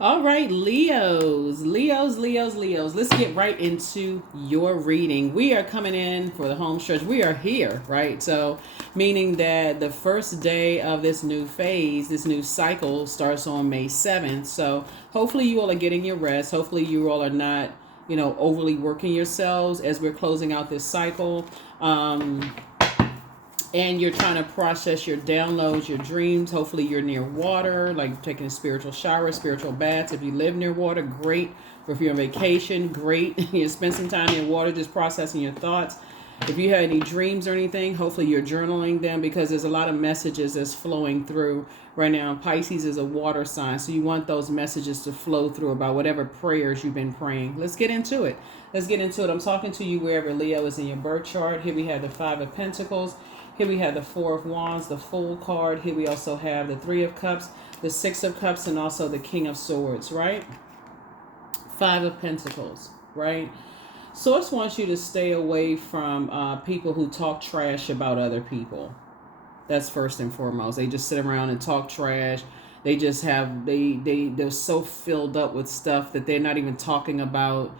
All right, Leos. Let's get right into your reading. We are coming in for the home stretch. We are here, right? So, meaning that the first day of this new phase, this new cycle starts on May 7th. So, hopefully, you all are getting your rest. Hopefully, you all are not, overly working yourselves as we're closing out this cycle. And you're trying to process your downloads, your dreams. Hopefully, you're near water, like taking a spiritual shower, spiritual baths. If you live near water, great. Or if you're on vacation, great. You spend some time near water, just processing your thoughts. If you had any dreams or anything, hopefully you're journaling them because there's a lot of messages that's flowing through right now. Pisces is a water sign, so you want those messages to flow through about whatever prayers you've been praying. Let's get into it. I'm talking to you wherever Leo is in your birth chart. Here we have the Five of Pentacles. Here we have the Four of Wands, the Fool card. Here we also have the Three of Cups, the Six of Cups, and also the King of Swords, right? Five of Pentacles, right? Source wants you to stay away from people who talk trash about other people. That's first and foremost. They just sit around and talk trash. They just have, they're so filled up with stuff that they're not even talking about.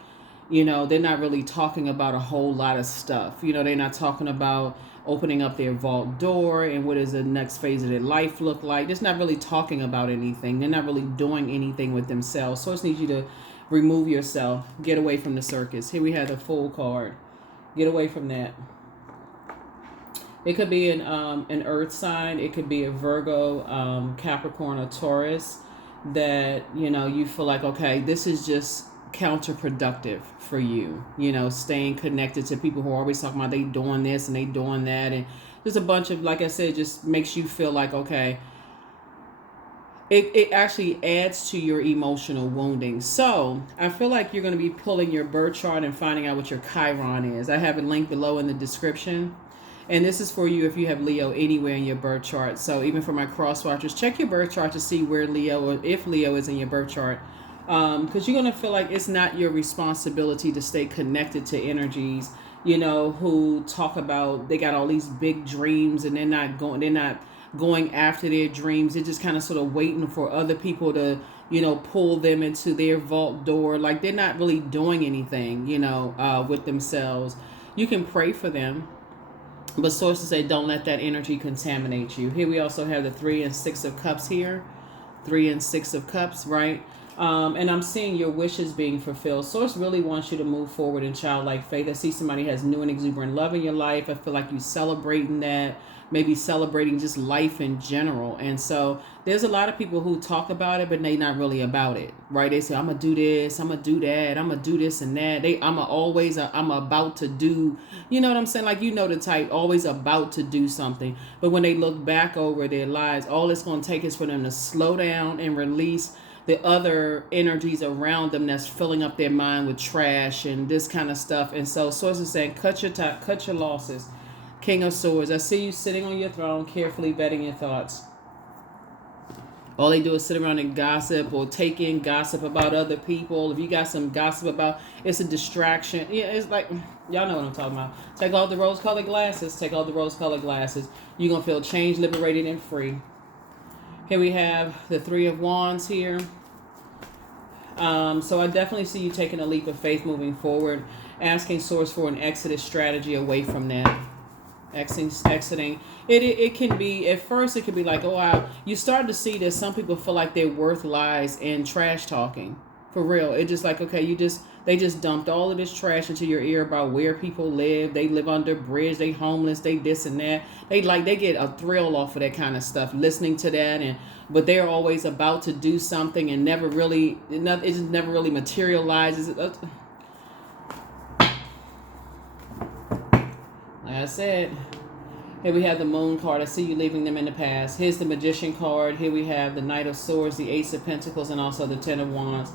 They're not really talking about a whole lot of stuff. They're not talking about opening up their vault door and what does the next phase of their life look like. They're not really talking about anything. They're not really doing anything with themselves. So I just need you to remove yourself. Get away from the circus. Here we have the Fool card. Get away from that. It could be an earth sign. It could be a Virgo, Capricorn, or Taurus that, you feel like, okay, this is just counterproductive for you, staying connected to people who are always talking about they doing this and they doing that, and there's a bunch of, like I said, just makes you feel like, okay, it actually adds to your emotional wounding. So I feel like you're going to be pulling your birth chart and finding out what your Chiron is. I have it linked below in the description. And this is for you if you have Leo anywhere in your birth chart. So even for my cross watchers, check your birth chart to see where Leo, or if Leo is in your birth chart. Because you're going to feel like it's not your responsibility to stay connected to energies, who talk about they got all these big dreams and they're not going after their dreams. They're just kind of sort of waiting for other people to, pull them into their vault door. Like they're not really doing anything, with themselves. You can pray for them, but sources say don't let that energy contaminate you. Here we also have the Three and Six of Cups here. Three and Six of Cups, right? And I'm seeing your wishes being fulfilled. Source really wants you to move forward in childlike faith. I see somebody has new and exuberant love in your life. I feel like you celebrating that, maybe celebrating just life in general. And so there's a lot of people who talk about it, but they not really about it, right? They say, I'm going to do this, I'm going to do that, I'm going to do this and that. I'm about to do, you know what I'm saying? Like, the type, always about to do something. But when they look back over their lives, all it's going to take is for them to slow down and release the other energies around them that's filling up their mind with trash and this kind of stuff. And so sources saying, cut your losses. King of Swords. I see you sitting on your throne, carefully vetting your thoughts. All they do is sit around and gossip or take in gossip about other people. If you got some gossip about, it's a distraction. Yeah, it's like, y'all know what I'm talking about. Take off the rose-colored glasses. Take off the rose-colored glasses. You're going to feel changed, liberated, and free. Here we have the Three of Wands here. So I definitely see you taking a leap of faith moving forward, asking Source for an exodus strategy away from that. Exiting. It can be, at first it could be like, oh wow, you start to see that some people feel like their worth lies in trash talking. For real. It's just like, okay, they just dumped all of this trash into your ear about where people live. They live under a bridge. They homeless. They this and that. They get a thrill off of that kind of stuff, listening to that. But they're always about to do something and it just never really materializes. Like I said, here we have the Moon card. I see you leaving them in the past. Here's the Magician card. Here we have the Knight of Swords, the Ace of Pentacles, and also the Ten of Wands.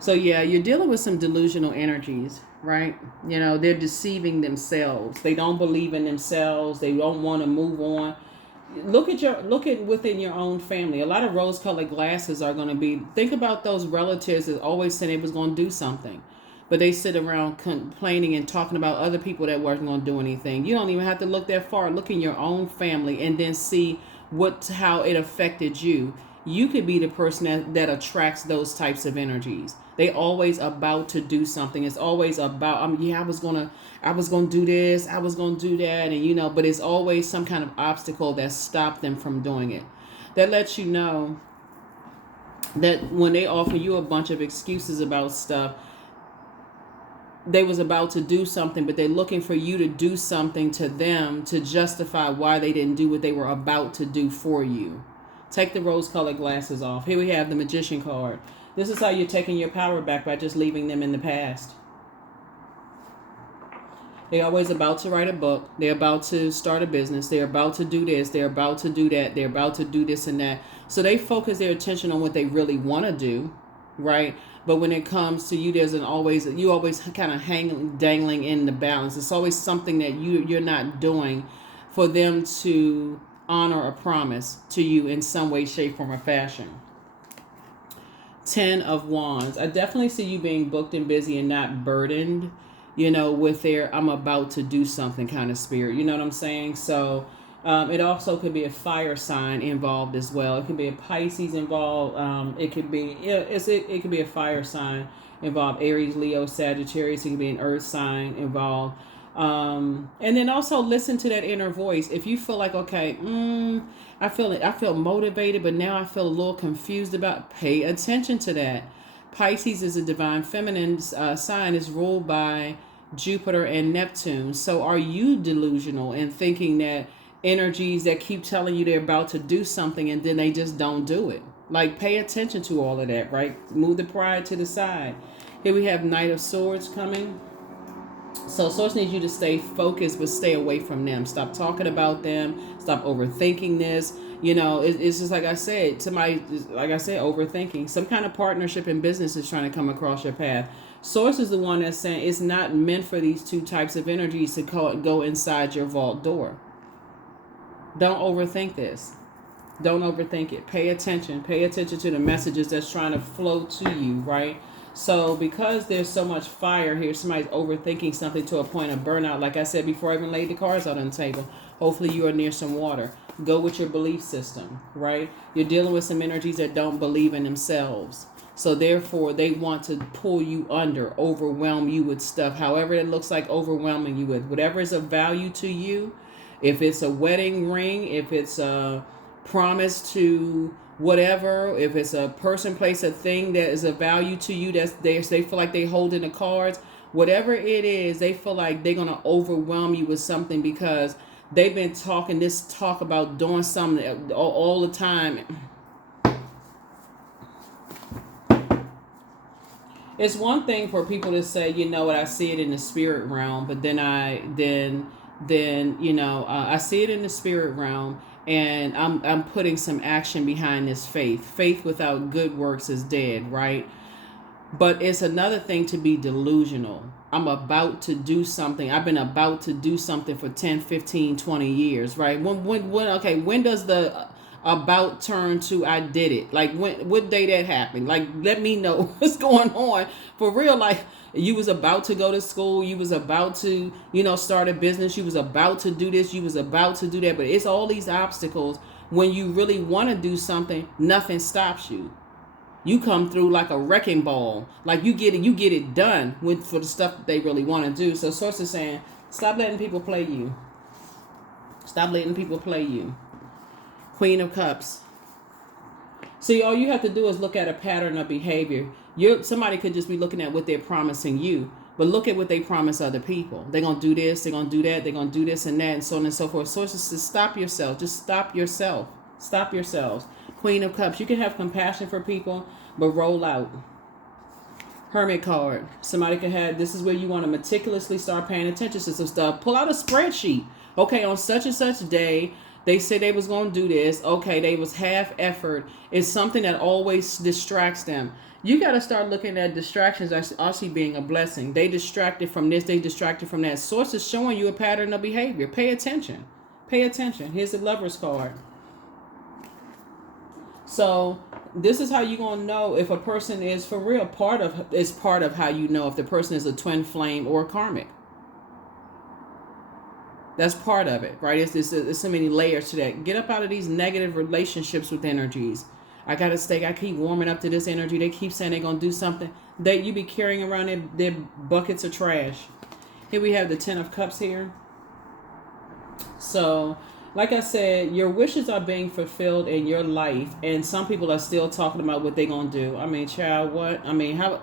So yeah, you're dealing with some delusional energies, right? They're deceiving themselves. They don't believe in themselves. They don't want to move on. Look at within your own family. A lot of rose-colored glasses are going to be, think about those relatives that always said they was going to do something, but they sit around complaining and talking about other people that weren't going to do anything. You don't even have to look that far. Look in your own family and then see how it affected you. you could be the person that attracts those types of energies. They always about to do something. It's always about, yeah, I was gonna do this, I was gonna do that, and but it's always some kind of obstacle that stopped them from doing it. That lets you know that when they offer you a bunch of excuses about stuff, they was about to do something, but they're looking for you to do something to them to justify why they didn't do what they were about to do for you. Take the rose-colored glasses off. Here we have the Magician card. This is how you're taking your power back, by just leaving them in the past. They're always about to write a book. They're about to start a business. They're about to do this. They're about to do that. They're about to do this and that. So they focus their attention on what they really want to do, right? But when it comes to you, you always kind of dangling in the balance. It's always something that you're not doing for them to honor a promise to you in some way, shape, form, or fashion. 10 of Wands. I definitely see you being booked and busy and not burdened, with their I'm about to do something kind of spirit. You know what I'm saying? So it also could be a fire sign involved as well. It could be a Pisces involved. It could be it could be a fire sign involved. Aries, Leo, Sagittarius. It could be an earth sign involved. And then also listen to that inner voice. If you feel like, okay, I feel motivated, but now I feel a little confused about. Pay attention to that. Pisces is a divine feminine sign. Is ruled by Jupiter and Neptune. So are you delusional in thinking that energies that keep telling you they're about to do something and then they just don't do it? Like, pay attention to all of that, right? Move the pride to the side. Here we have Knight of Swords coming. So Source needs you to stay focused, but stay away from them. Stop talking about them. Stop overthinking this. It's just like I said, overthinking. Some kind of partnership in business is trying to come across your path. Source is the one that's saying it's not meant for these two types of energies to go inside your vault door. Don't overthink this. Don't overthink it. Pay attention. Pay attention to the messages that's trying to flow to you, right? So because there's so much fire here, somebody's overthinking something to a point of burnout. Like I said before I even laid the cards out on the table, hopefully you are near some water. Go with your belief system, right? You're dealing with some energies that don't believe in themselves. So therefore, they want to pull you under, overwhelm you with stuff, however it looks like overwhelming you with. Whatever is of value to you, if it's a wedding ring, if it's a promise to whatever, if it's a person, place, a thing that is of value to you, they feel like they hold in the cards, whatever it is, they feel like they're going to overwhelm you with something because they've been talking this talk about doing something all the time. It's one thing for people to say, I see it in the spirit realm, but then I see it in the spirit realm, and I'm putting some action behind this faith. Faith without good works is dead, right? But it's another thing to be delusional. I'm about to do something. I've been about to do something for 10, 15, 20 years, right? When does the about turn to I did it? Like, what day that happened? Like, let me know what's going on for real. Like, you was about to go to school, you was about to start a business, you was about to do this, you was about to do that, but it's all these obstacles. When you really want to do something, nothing stops you. You come through like a wrecking ball. Like, you get it done for the stuff that they really want to do. So Source is saying, stop letting people play you. Stop letting people play you. Queen of Cups. See, all you have to do is look at a pattern of behavior. Somebody could just be looking at what they're promising you, but look at what they promise other people. They're going to do this, they're going to do that, they're going to do this and that, and so on and so forth. Sources to stop yourself. Just stop yourself. Stop yourselves. Queen of Cups. You can have compassion for people, but roll out. Hermit card. Somebody could have, this is where you want to meticulously start paying attention to some stuff. Pull out a spreadsheet. Okay, on such and such day, they said they was going to do this. Okay, they was half effort. It's something that always distracts them. You got to start looking at distractions as actually being a blessing. They distracted from this. They distracted from that. Source is showing you a pattern of behavior. Pay attention. Pay attention. Here's the Lover's card. So this is how you're going to know if a person is for real. Part of how you know if the person is a twin flame or karmic. That's part of it, right? There's so many layers to that. Get up out of these negative relationships with energies. I got to stay. I keep warming up to this energy. They keep saying they're going to do something. That you be carrying around their buckets of trash. Here we have the Ten of Cups here. So, like I said, your wishes are being fulfilled in your life. And some people are still talking about what they're going to do. I mean, child, what? I mean, how...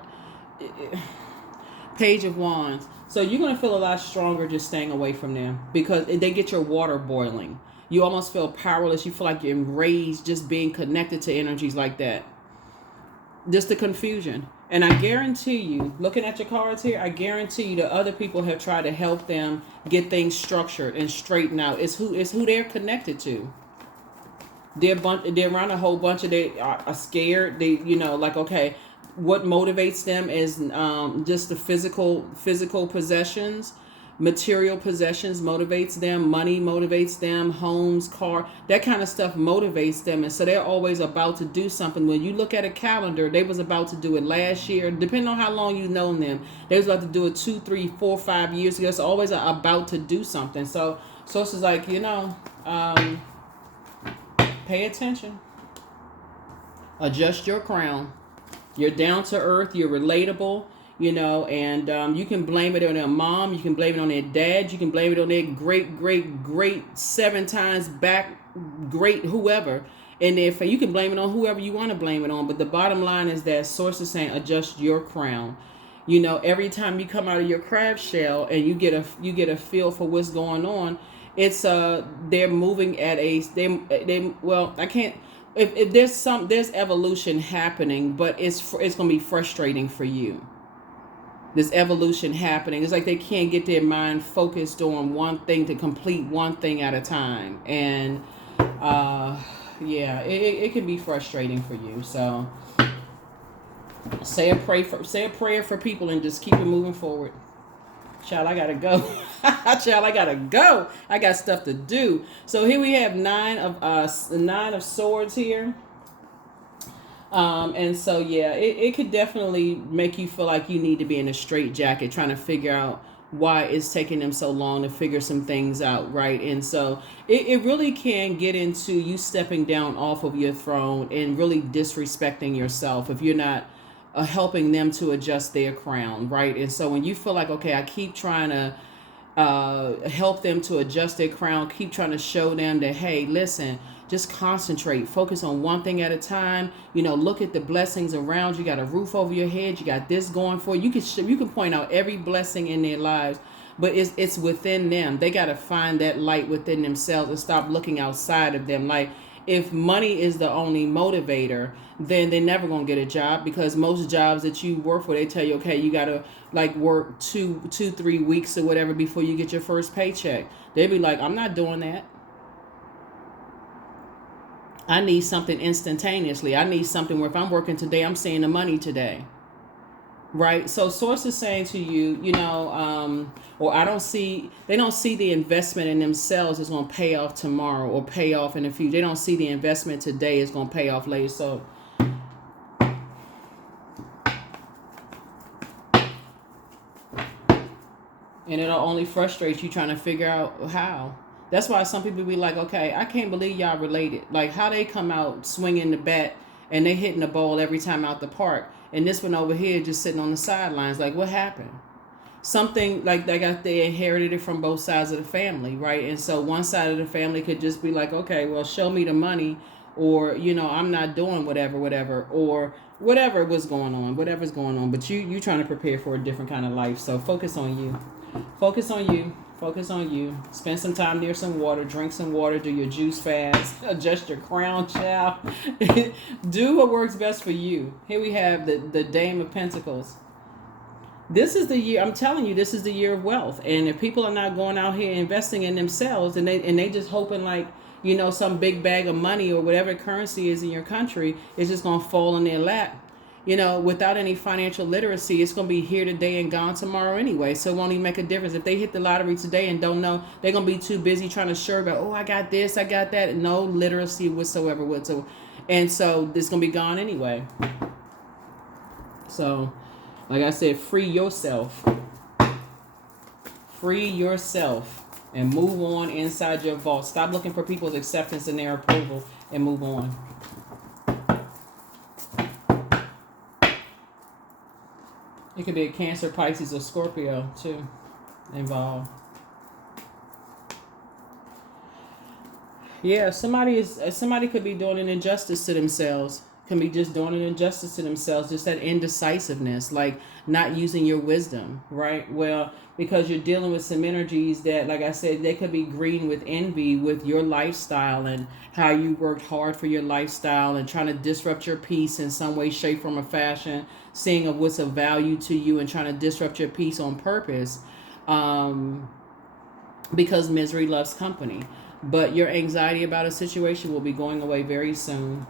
Page of Wands. So you're going to feel a lot stronger just staying away from them because they get your water boiling. You almost feel powerless. You feel like you're enraged just being connected to energies like that. Just the confusion. And I guarantee you, looking at your cards here, I guarantee you that other people have tried to help them get things structured and straightened out. It's who they're connected to. They're around a whole bunch of they are scared. They, like, okay, what motivates them is just the physical possessions. Material possessions motivates them. Money motivates them. Homes, car, that kind of stuff motivates them. And so they're always about to do something. When you look at a calendar, they was about to do it last year. Depending on how long you've known them, they was about to do it 2, 3, 4, 5 years ago. It's always about to do something. So it's like, pay attention. Adjust your crown. You're down to earth. You're relatable. And you can blame it on their mom. You can blame it on their dad. You can blame it on their great 7 times back, great whoever. And if you can blame it on whoever you want to blame it on. But the bottom line is that Source is saying adjust your crown. Every time you come out of your crab shell and you get a feel for what's going on, it's they're moving at I can't. If there's evolution happening, but it's going to be frustrating for you. This evolution happening. It's like they can't get their mind focused on one thing to complete one thing at a time. And it can be frustrating for you. So say a prayer for people and just keep it moving forward. Child, I gotta go. Child, I gotta go. I got stuff to do. So here we have 9 of Swords here. And so, it could definitely make you feel like you need to be in a straitjacket trying to figure out why it's taking them so long to figure some things out, right? And so it really can get into you stepping down off of your throne and really disrespecting yourself if you're not helping them to adjust their crown, right? And so when you feel like, okay, I keep trying to help them to adjust their crown, keep trying to show them that, hey, listen, just concentrate, focus on one thing at a time. Look at the blessings around you. You got a roof over your head. You got this going for you. You can point out every blessing in their lives, but it's within them. They got to find that light within themselves and stop looking outside of them. Like, if money is the only motivator, then they're never going to get a job, because most jobs that you work for, they tell you, okay, you got to work 2-3 weeks or whatever before you get your first paycheck. They'd be like, I'm not doing that. I need something instantaneously. I need something where if I'm working today, I'm seeing the money today. Right? So Source is saying to you, they don't see the investment in themselves is going to pay off tomorrow or pay off in the future. They don't see the investment today is going to pay off later. So and it'll only frustrate you trying to figure out how. That's why some people be like, okay, I can't believe y'all related. Like, how they come out swinging the bat and they hitting the ball every time out the park. And this one over here just sitting on the sidelines. Like, what happened? Something like they inherited it from both sides of the family, right? And so one side of the family could just be like, okay, well, show me the money, or, I'm not doing whatever, or whatever was going on, whatever's going on. But you trying to prepare for a different kind of life. So focus on you. Focus on you. Focus on you. Spend some time near some water. Drink some water. Do your juice fast. Adjust your crown, child. Do what works best for you. Here we have the Dame of Pentacles. This is the year. I'm telling you, this is the year of wealth. And if people are not going out here investing in themselves, and they just hoping like, some big bag of money or whatever currency is in your country is just going to fall in their lap. Without any financial literacy, it's going to be here today and gone tomorrow anyway. So it won't even make a difference. If they hit the lottery today and don't know, they're going to be too busy trying to share about, oh, I got this, I got that. No literacy whatsoever. And so it's going to be gone anyway. So, like I said, free yourself. Free yourself and move on inside your vault. Stop looking for people's acceptance and their approval and move on. It could be a Cancer, Pisces, or Scorpio too involved. Yeah, somebody could be doing an injustice to themselves. Can be just doing an injustice to themselves, just that indecisiveness, like not using your wisdom, right? Well, because you're dealing with some energies that, like I said, they could be green with envy with your lifestyle and how you worked hard for your lifestyle and trying to disrupt your peace in some way, shape, form, or fashion, seeing of what's of value to you and trying to disrupt your peace on purpose. Um, because misery loves company. But your anxiety about a situation will be going away very soon.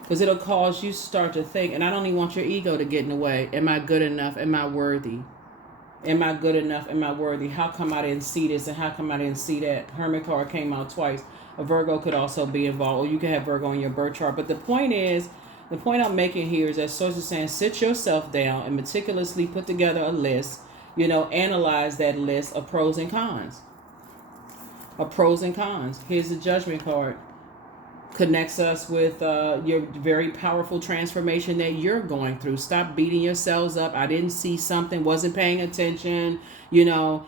Because it'll cause you to start to think, and I don't even want your ego to get in the way. Am I good enough? Am I worthy? Am I good enough? Am I worthy? How come I didn't see this and how come I didn't see that? Hermit card came out twice. A Virgo could also be involved, or you could have Virgo in your birth chart. But the point I'm making here is that Source is saying sit yourself down and meticulously put together a list, analyze that list of pros and cons. Pros and cons. Here's the Judgment card. Connects us with your very powerful transformation that you're going through. Stop beating yourselves up. I didn't see something, wasn't paying attention. It'll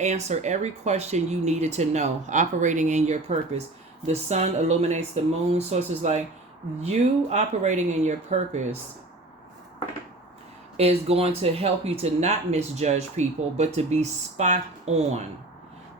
answer every question you needed to know. Operating in your purpose. The sun illuminates the moon. Sources like you operating in your purpose is going to help you to not misjudge people, but to be spot on.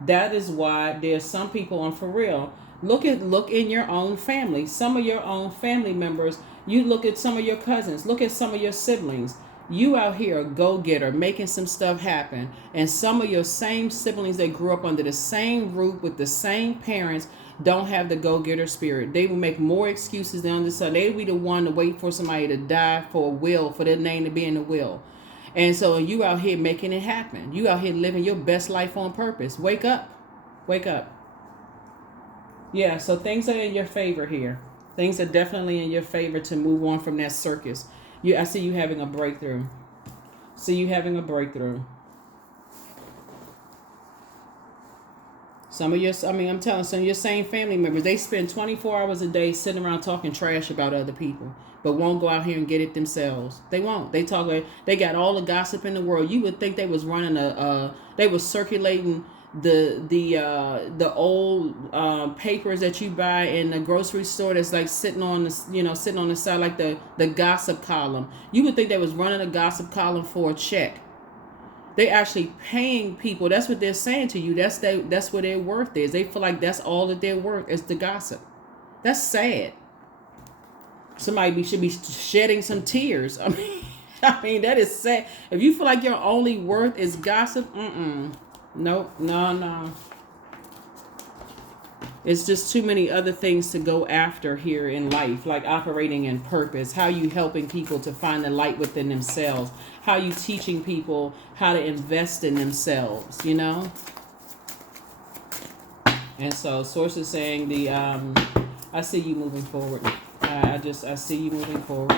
That is why there's some people, and for real, look in your own family. Some of your own family members, you look at some of your cousins, look at some of your siblings. You out here a go-getter, making some stuff happen. And some of your same siblings that grew up under the same roof with the same parents don't have the go-getter spirit. They will make more excuses than understand. They'll be the one to wait for somebody to die for a will, for their name to be in the will. And so you out here making it happen. You out here living your best life on purpose. Wake up. Wake up. Yeah, so things are in your favor here. Things are definitely in your favor to move on from that circus. I see you having a breakthrough. I'm telling some of your same family members, they spend 24 hours a day sitting around talking trash about other people, but won't go out here and get it themselves. They won't. They talk like they got all the gossip in the world. You would think they was running they was circulating the old papers that you buy in the grocery store that's like sitting on the side, like the gossip column. You would think they was running a gossip column for a check. They actually paying people. That's what they're saying to you. That's what their worth is. They feel like that's all that they're worth is the gossip. That's sad. Somebody should be shedding some tears. I mean that is sad. If you feel like your only worth is gossip, nope, no. It's just too many other things to go after here in life, like operating in purpose. How you helping people to find the light within themselves. How you teaching people how to invest in themselves, And so Source is saying I see you moving forward. I see you moving forward.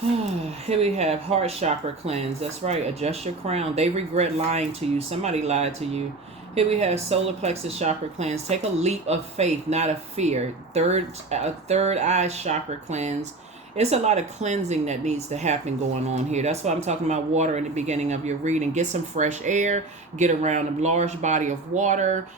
Here we have heart chakra cleanse. That's right. Adjust your crown. They regret lying to you. Somebody lied to you. Here we have solar plexus chakra cleanse. Take a leap of faith, not of fear. Third eye chakra cleanse. It's a lot of cleansing that needs to happen going on here. That's why I'm talking about water in the beginning of your reading. Get some fresh air. Get around a large body of water.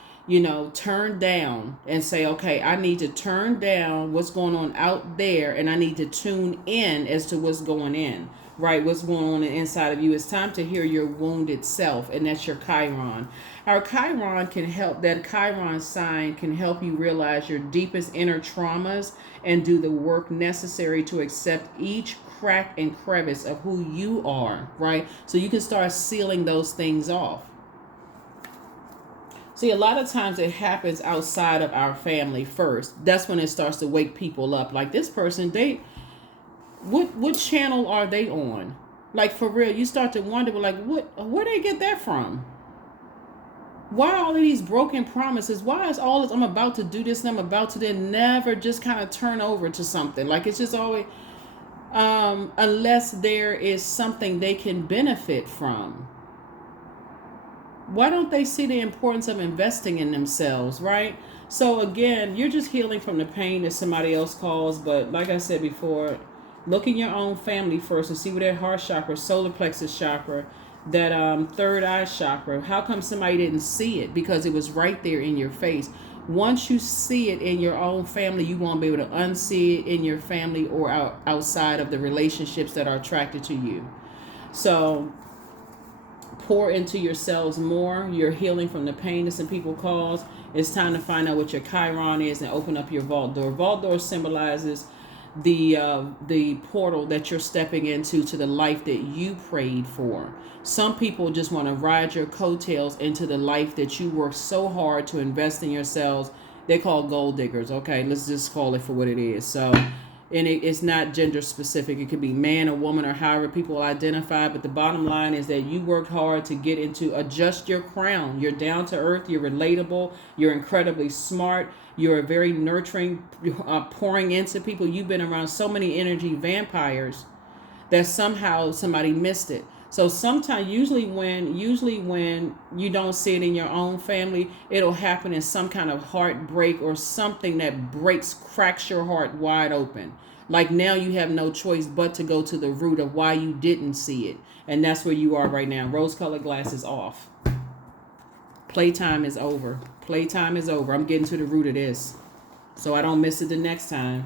Turn down and say, okay, I need to turn down what's going on out there and I need to tune in as to what's going in, right? What's going on inside of you. It's time to hear your wounded self, and that's your Chiron. Our Chiron can help, that Chiron sign can help you realize your deepest inner traumas and do the work necessary to accept each crack and crevice of who you are, right? So you can start sealing those things off. See, a lot of times it happens outside of our family first. That's when it starts to wake people up. Like this person, what channel are they on? Like for real, you start to wonder, like, where they get that from? Why all of these broken promises? Why is all this, I'm about to do this and I'm about to then never just kind of turn over to something? Like it's just always, unless there is something they can benefit from. Why don't they see the importance of investing in themselves, right? So again, you're just healing from the pain that somebody else caused. But like I said before, Look in your own family first and see where that heart chakra, solar plexus chakra, that third eye chakra. How come somebody didn't see it? Because it was right there in your face. Once you see it in your own family, you won't be able to unsee it in your family or outside of the relationships that are attracted to you. So pour into yourselves more. You're healing from the pain that some people cause. It's time to find out what your Chiron is and open up your vault door. Vault door symbolizes the portal that you're stepping into to the life that you prayed for. Some people just want to ride your coattails into the life that you worked so hard to invest in yourselves. They call gold diggers. Okay, let's just call it for what it is. So, and it's not gender specific. It could be man or woman or however people identify. But the bottom line is that you worked hard to get into adjust your crown. You're down to earth. You're relatable. You're incredibly smart. You're very nurturing, pouring into people. You've been around so many energy vampires that somehow somebody missed it. So sometimes, usually when you don't see it in your own family, it'll happen in some kind of heartbreak or something that cracks your heart wide open. Like now you have no choice but to go to the root of why you didn't see it. And that's where you are right now. Rose-colored glasses off. Playtime is over. Playtime is over. I'm getting to the root of this, so I don't miss it the next time.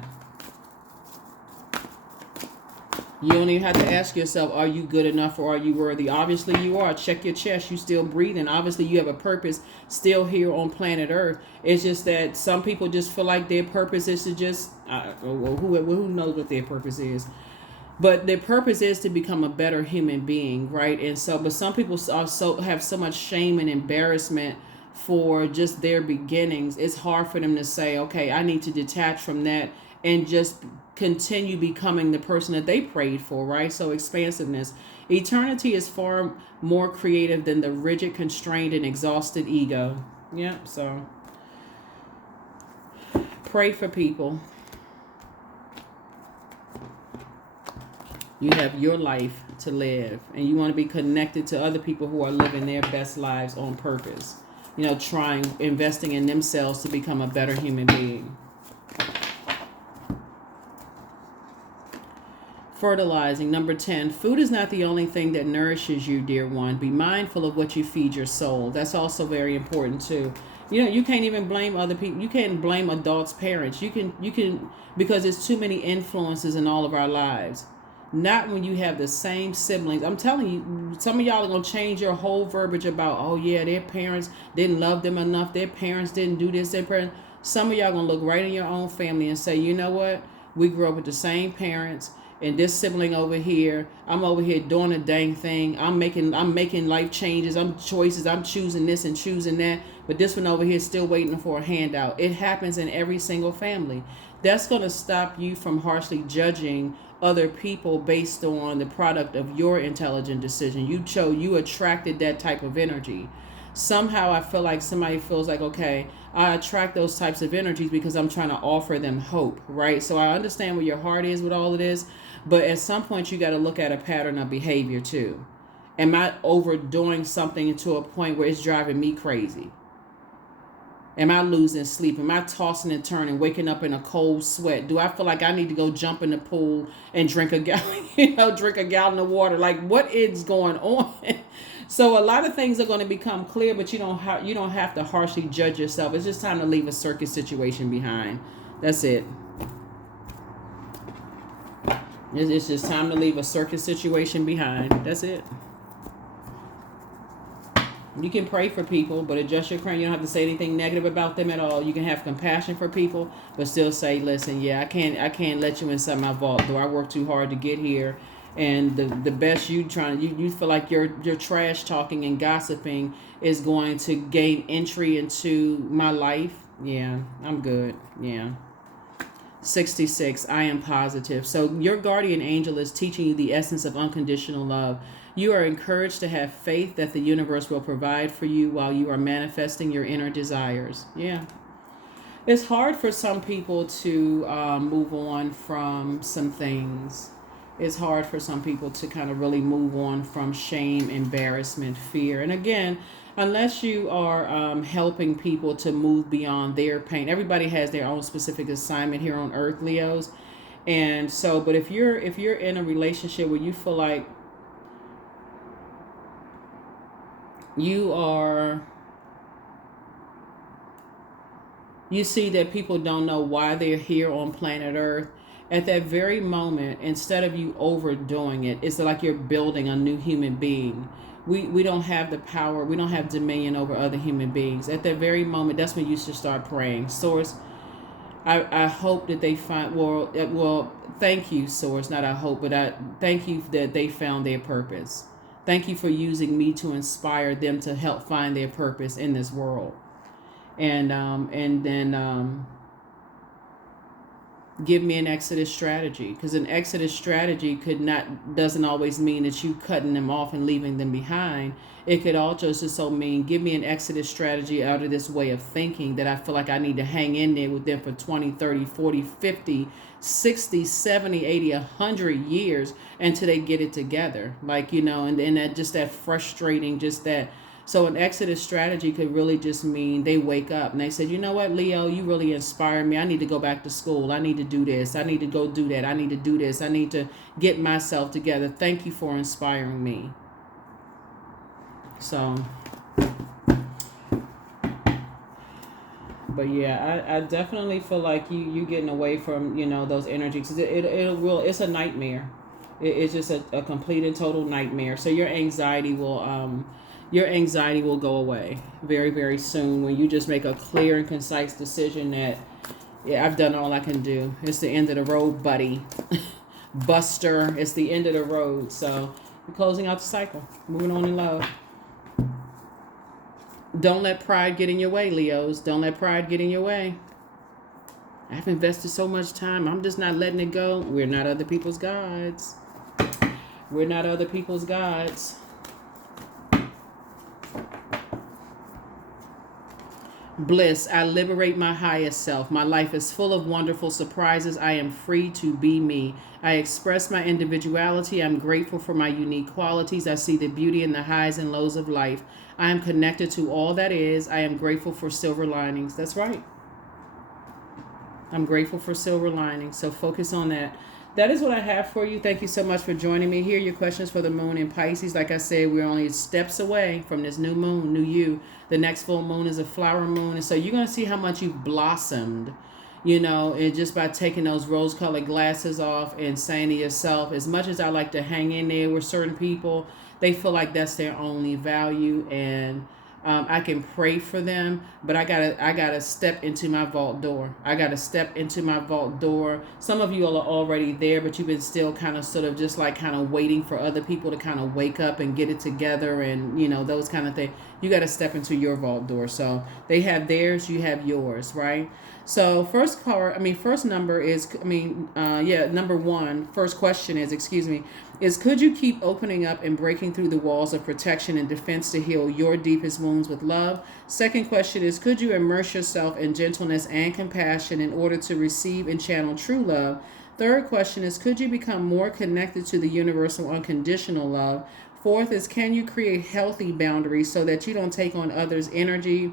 You don't even have to ask yourself, are you good enough or are you worthy? Obviously you are. Check your chest. You still breathing. Obviously you have a purpose still here on planet Earth. It's just that some people just feel like their purpose is to just, who knows what their purpose is? But their purpose is to become a better human being, right? And so, but some people also have so much shame and embarrassment for just their beginnings. It's hard for them to say, okay, I need to detach from that and just continue becoming the person that they prayed for, right? So expansiveness. Eternity is far more creative than the rigid, constrained, and exhausted ego. Yeah, so pray for people. You have your life to live, and you want to be connected to other people who are living their best lives on purpose. You know, investing in themselves to become a better human being. Fertilizing. Number 10, food is not the only thing that nourishes you, dear one. Be mindful of what you feed your soul. That's also very important too. You know, you can't even blame other people. You can't blame adults' parents. You can because there's too many influences in all of our lives. Not when you have the same siblings. I'm telling you, some of y'all are going to change your whole verbiage about, oh yeah, their parents didn't love them enough. Their parents didn't do this. Some of y'all going to look right in your own family and say, you know what? We grew up with the same parents. And this sibling over here, I'm over here doing a dang thing. I'm making life changes. I'm choosing this and choosing that. But this one over here is still waiting for a handout. It happens in every single family. That's going to stop you from harshly judging other people based on the product of your intelligent decision. You attracted that type of energy. Somehow I feel like somebody feels like, okay, I attract those types of energies because I'm trying to offer them hope, right? So I understand where your heart is with all of this, but at some point you got to look at a pattern of behavior too. Am I overdoing something to a point where it's driving me crazy? Am I losing sleep? Am I tossing and turning, waking up in a cold sweat? Do I feel like I need to go jump in the pool and drink a gallon of water? Like, what is going on? So a lot of things are going to become clear, but you don't have to harshly judge yourself. It's just time to leave a circus situation behind. That's it. It's just time to leave a circus situation behind. That's it. You can pray for people, but adjust your crown. You don't have to say anything negative about them at all. You can have compassion for people, but still say, listen, yeah, I can't let you inside my vault. Though I worked too hard to get here. And the best you feel like your trash talking and gossiping is going to gain entry into my life. Yeah, I'm good. Yeah. 66, I am positive. So your guardian angel is teaching you the essence of unconditional love. You are encouraged to have faith that the universe will provide for you while you are manifesting your inner desires. Yeah. It's hard for some people to move on from some things. It's hard for some people to kind of really move on from shame, embarrassment, fear. And again, unless you are helping people to move beyond their pain. Everybody has their own specific assignment here on Earth, Leos. And so, but if you're in a relationship where you feel like you are, you see that people don't know why they're here on planet Earth, at that very moment, instead of you overdoing it, it's like you're building a new human being. We don't have the power, we don't have dominion over other human beings. At that very moment, that's when you should start praying. Source, I hope that they find, well, thank you, Source, not I hope, but I thank you that they found their purpose. Thank you for using me to inspire them to help find their purpose in this world. And then give me an exodus strategy, because an exodus strategy doesn't always mean that you cutting them off and leaving them behind. It could also just so mean give me an exodus strategy out of this way of thinking that I feel like I need to hang in there with them for 20, 30, 40, 50, 60, 70, 80, 100 years until they get it together, like, and that, just that frustrating, just that. So an exodus strategy could really just mean they wake up and they said, you know what, Leo, you really inspire me. I need to go back to school. I need to do this. I need to go do that. I need to do this. I need to get myself together. Thank you for inspiring me. So, but yeah, I definitely feel like you getting away from, those energies. It's a nightmare. It's just a complete and total nightmare. So your anxiety will go away very, very soon when you just make a clear and concise decision that, yeah, I've done all I can do. It's the end of the road, buddy. Buster, it's the end of the road. So we're closing out the cycle. Moving on in love. Don't let pride get in your way, Leos. Don't let pride get in your way. I've invested so much time. I'm just not letting it go. We're not other people's gods. We're not other people's gods. Bliss, I liberate my highest self. My life is full of wonderful surprises. I am free to be me. I express my individuality. I'm grateful for my unique qualities. I see the beauty in the highs and lows of life. I am connected to all that is. I am grateful for silver linings. That's right. I'm grateful for silver linings. So focus on that. That is what I have for you. Thank you so much for joining me. Here are your questions for the moon in Pisces. Like I said, we're only steps away from this new moon, new you. The next full moon is a flower moon. And so you're going to see how much you've blossomed, and just by taking those rose-colored glasses off and saying to yourself, as much as I like to hang in there with certain people, they feel like that's their only value. And I can pray for them, but I gotta step into my vault door. I gotta step into my vault door. Some of you are already there, but you've been still kind of sort of just like kind of waiting for other people to kind of wake up and get it together, and those kind of things. You got to step into your vault door. So they have theirs, you have yours, right? So first number is, number one, first question is could you keep opening up and breaking through the walls of protection and defense to heal your deepest wounds with love? Second question is, could you immerse yourself in gentleness and compassion in order to receive and channel true love? Third question is, could you become more connected to the universal unconditional love? Fourth is, can you create healthy boundaries so that you don't take on others' energy?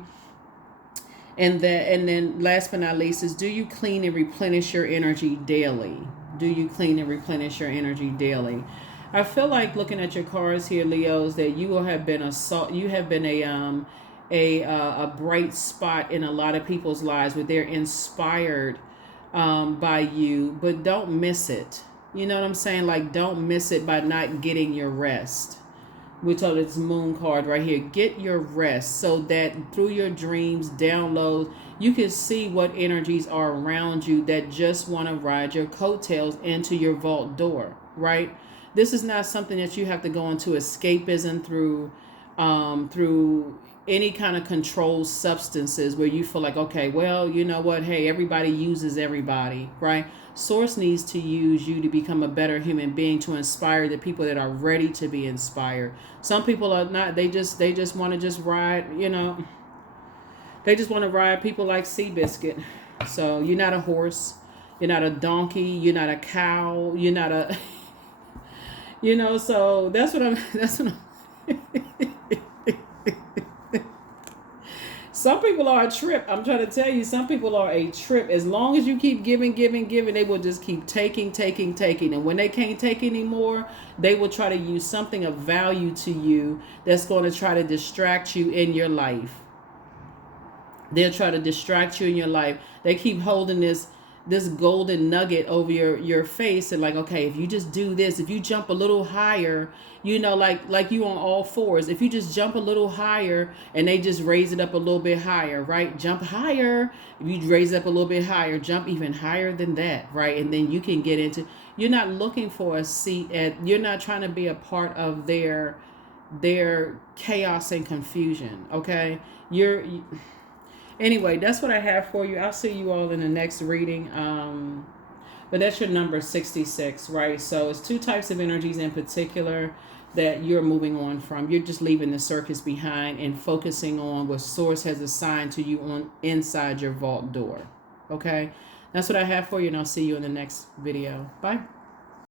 And then last but not least is, do you clean and replenish your energy daily? Do you clean and replenish your energy daily? I feel like looking at your cards here, Leos, that you will have been a bright spot in a lot of people's lives where they're inspired by you, but don't miss it. You know what I'm saying? Like, don't miss it by not getting your rest. We told this moon card right here. Get your rest so that through your dreams, downloads, you can see what energies are around you that just want to ride your coattails into your vault door, right? This is not something that you have to go into escapism through any kind of controlled substances where you feel like, okay, well, you know what? Hey, everybody uses everybody, right? Source needs to use you to become a better human being, to inspire the people that are ready to be inspired. Some people are not. They just want to just ride, they just want to ride people like Seabiscuit. So you're not a horse. You're not a donkey. You're not a cow. You're not a, so that's what I'm. Some people are a trip. I'm trying to tell you, some people are a trip. As long as you keep giving, they will just keep taking. And when they can't take anymore, they will try to use something of value to you that's going to try to distract you in your life. They'll try to distract you in your life. They keep holding this golden nugget over your face and like, okay, if you just do this, if you jump a little higher, you know, like you on all fours, if you just jump a little higher, and they just raise it up a little bit higher, right? Jump higher. If you raise it up a little bit higher, jump even higher than that, right? And then you can get into, you're not looking for a seat you're not trying to be a part of their chaos and confusion, okay? Anyway, that's what I have for you. I'll see you all in the next reading. But that's your number 66, right? So it's two types of energies in particular that you're moving on from. You're just leaving the circus behind and focusing on what Source has assigned to you on inside your vault door. Okay? That's what I have for you, and I'll see you in the next video. Bye.